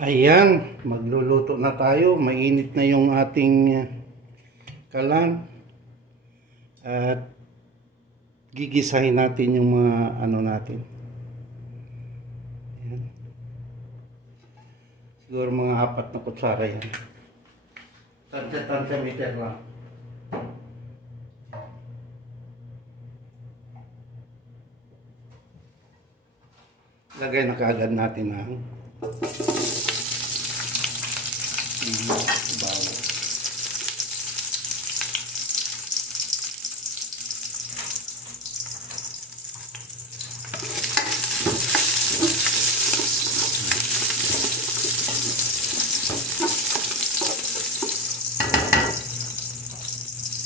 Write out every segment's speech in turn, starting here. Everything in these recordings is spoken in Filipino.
Ayan, magluluto na tayo. Mainit na yung ating kalan. At gigisahin natin yung mga ano natin. Ayan. Siguro mga 4 na kutsara yan. Tansya meter lang. Lagay na kaagad natin ang bawang.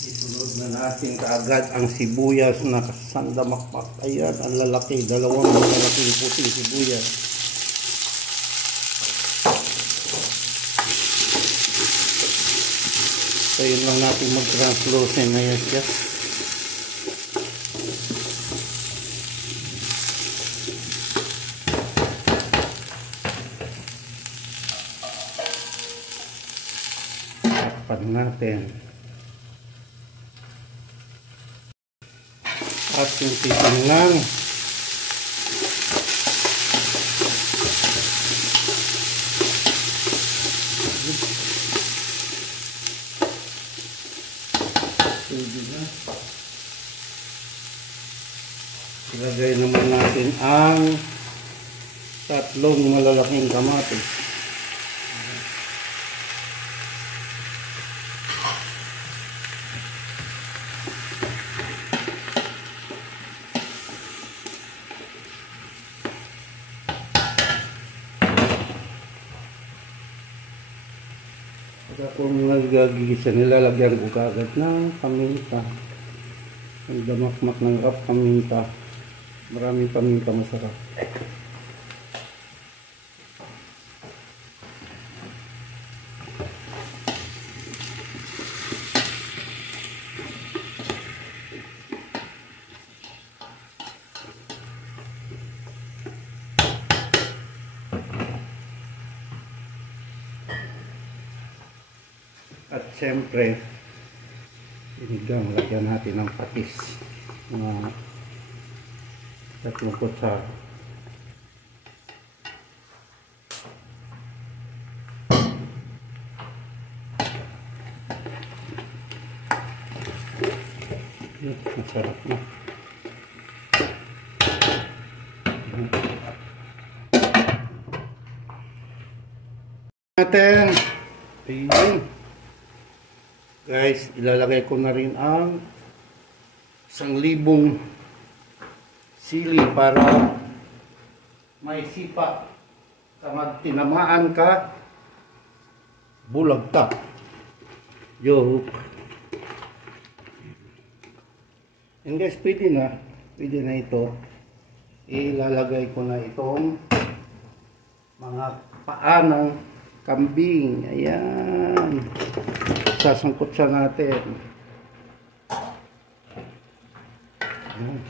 Isunod na natin kaagad ang sibuyas na sandamakmak. Ayan, ang lalaki. 2 malalaking puting sibuyas. So yun lang natin mag-translucent na yan siya. Takpan natin. At yung titingnan. Ilagay naman natin ang 3 malalaking kamatis. Pagka kung nagagigisa, nilalagyan ko kagad ng paminta. Ang damakmak ng paminta. Maraming paminta masarap. At siyempre, sinigang, lagyan natin ng patis. Mga 3 kutsara. Masarap na. Natin. Ayun. Guys, ilalagay ko na rin ang 1,000 sili para may sipa sa magtinamaan ka bulagta. Joke. And guys, pwede na ito. Ilalagay ko na itong mga paa ng kambing. Ayan. Sasangkot siya natin. Ayan.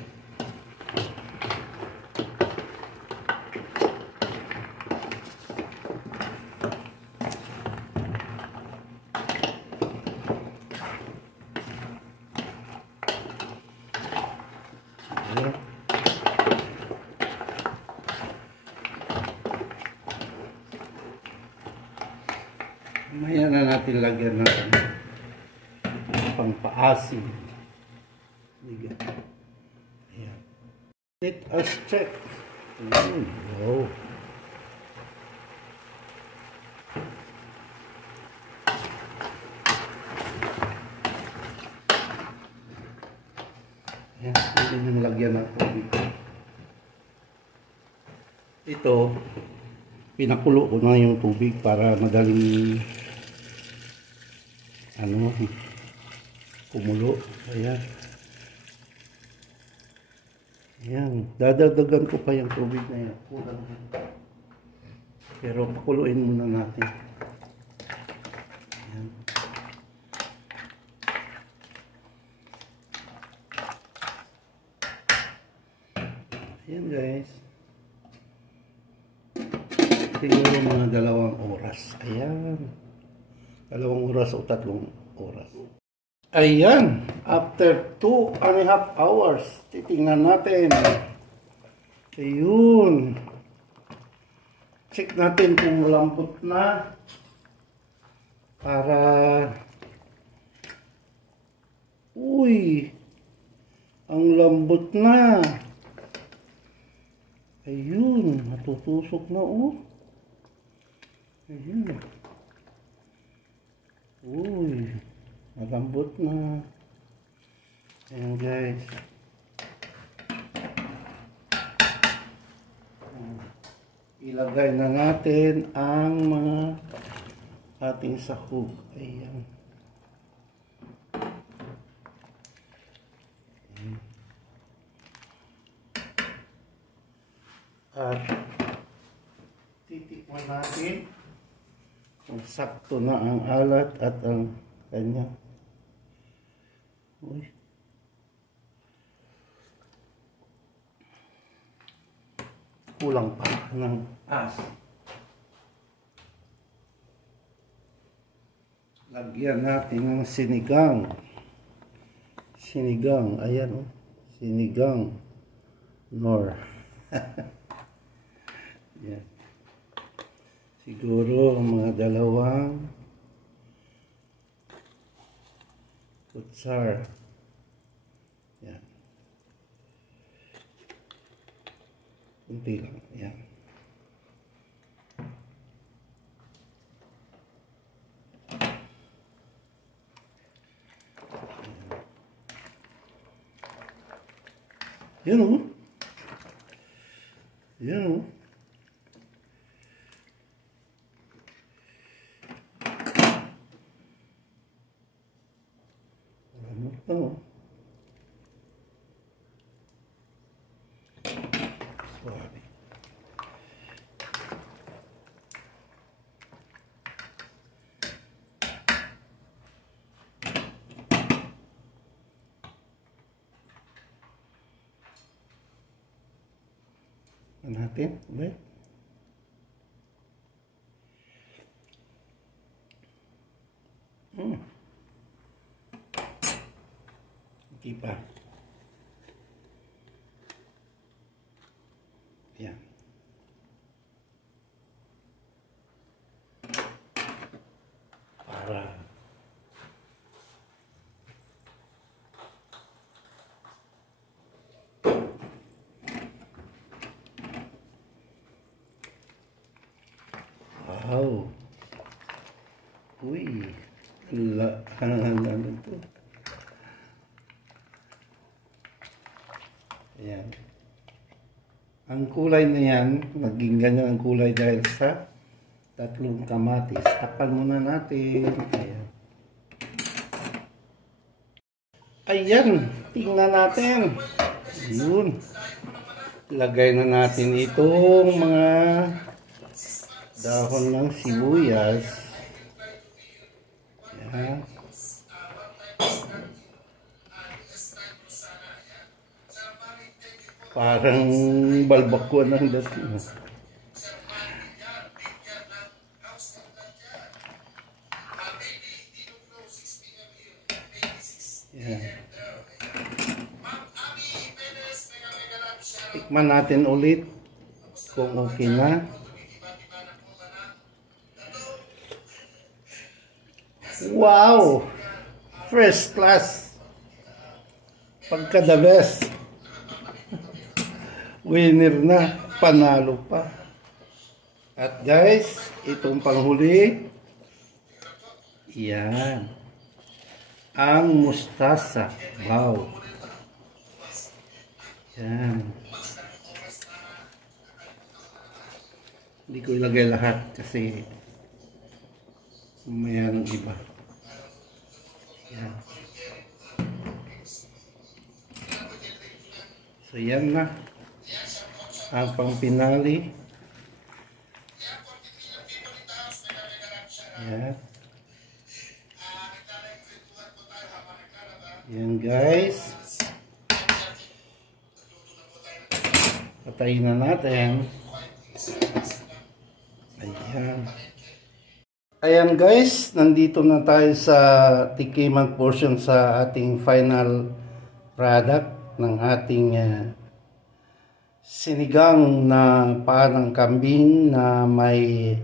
Mamaya na natin lagyan ng pangpaasim. Ayan. Let us check. Wow. Ayan, pwede nang lagyan ng tubig. Ito, pinakulo ko na yung tubig para madaling kumulo. Ayan. Ayan. Dadagdagan ko pa yung tubig na yan. Kulang. Pero pakuluin muna natin. Ayan. Ayan guys. siguro mga 2 oras. Ayan. 2 oras o 3 oras. Ayan. After 2.5 hours, titingnan natin. Ayun. Check natin kung lambot na. Para... Uy! Ang lambot na. Ayun. Natutusok na oh. Ayun. Uy. Malambot na. Ayan guys. Ilagay na natin ang mga ating sahog. Ayan. At titikman natin kung sakto na ang alat at ang kanya. Uy. Kulang pa ng asin. Lagyan natin ng sinigang. Sinigang, ayan oh. Sinigang nor. Yan. Siguro mga 2 kutsar. Yan. Kunti lang. Yan. Yan o. Yan o. Ano ito? Sorry. Natin ulit. Hindi pa. Yan. Para wow. Uy. Ano to? Ayan. Ang kulay na yan, naging ganyan ang kulay dahil sa 3 kamatis. Takpan muna natin. Ayan. Ayan. Tingnan natin. Ayun. Lagay na natin itong mga dahon ng sibuyas. Yan. Parang balbakuan ng dating. Yan. Tikman natin ulit kung okay na. Wow! First class! Pagka the best! Winner na! Panalo pa! At guys, itong panghuli, yan, ang mustasa. Wow! Yan. Hindi ko ilagay lahat kasi mamaya ng iba. Yan. So yan na ang pangpinali. Yan. Yan guys. Patayin na natin. Ayan. Ayan guys, nandito na tayo sa tikiman portion sa ating final product ng ating sinigang na paa ng kambing na may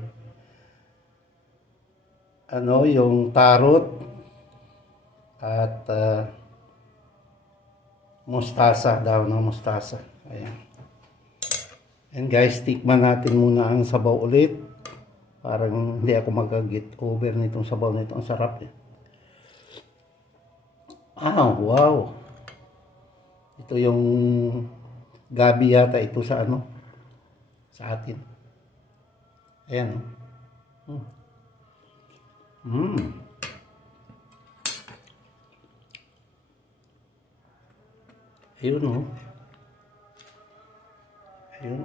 yung tarot at mustasa daw ng mustasa. Ayan. And guys, tikman natin muna ang sabaw ulit. Parang hindi ako mag-get over nitong sabaw nito. Ang sarap eh. Wow. Ito yung gabi yata ito sa sa atin. Ayan. Ayun o. Ayun.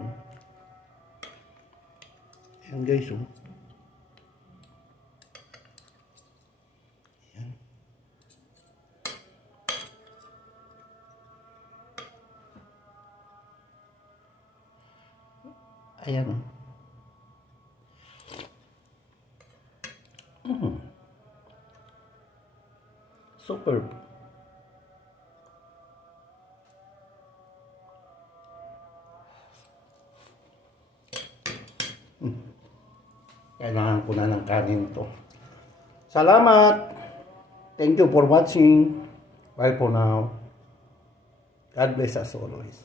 Ayan guys o. Ayan. Ayan o. Superb. Kailangan ko na ng kanin to. Salamat. Thank you for watching. Bye for now. God bless us always.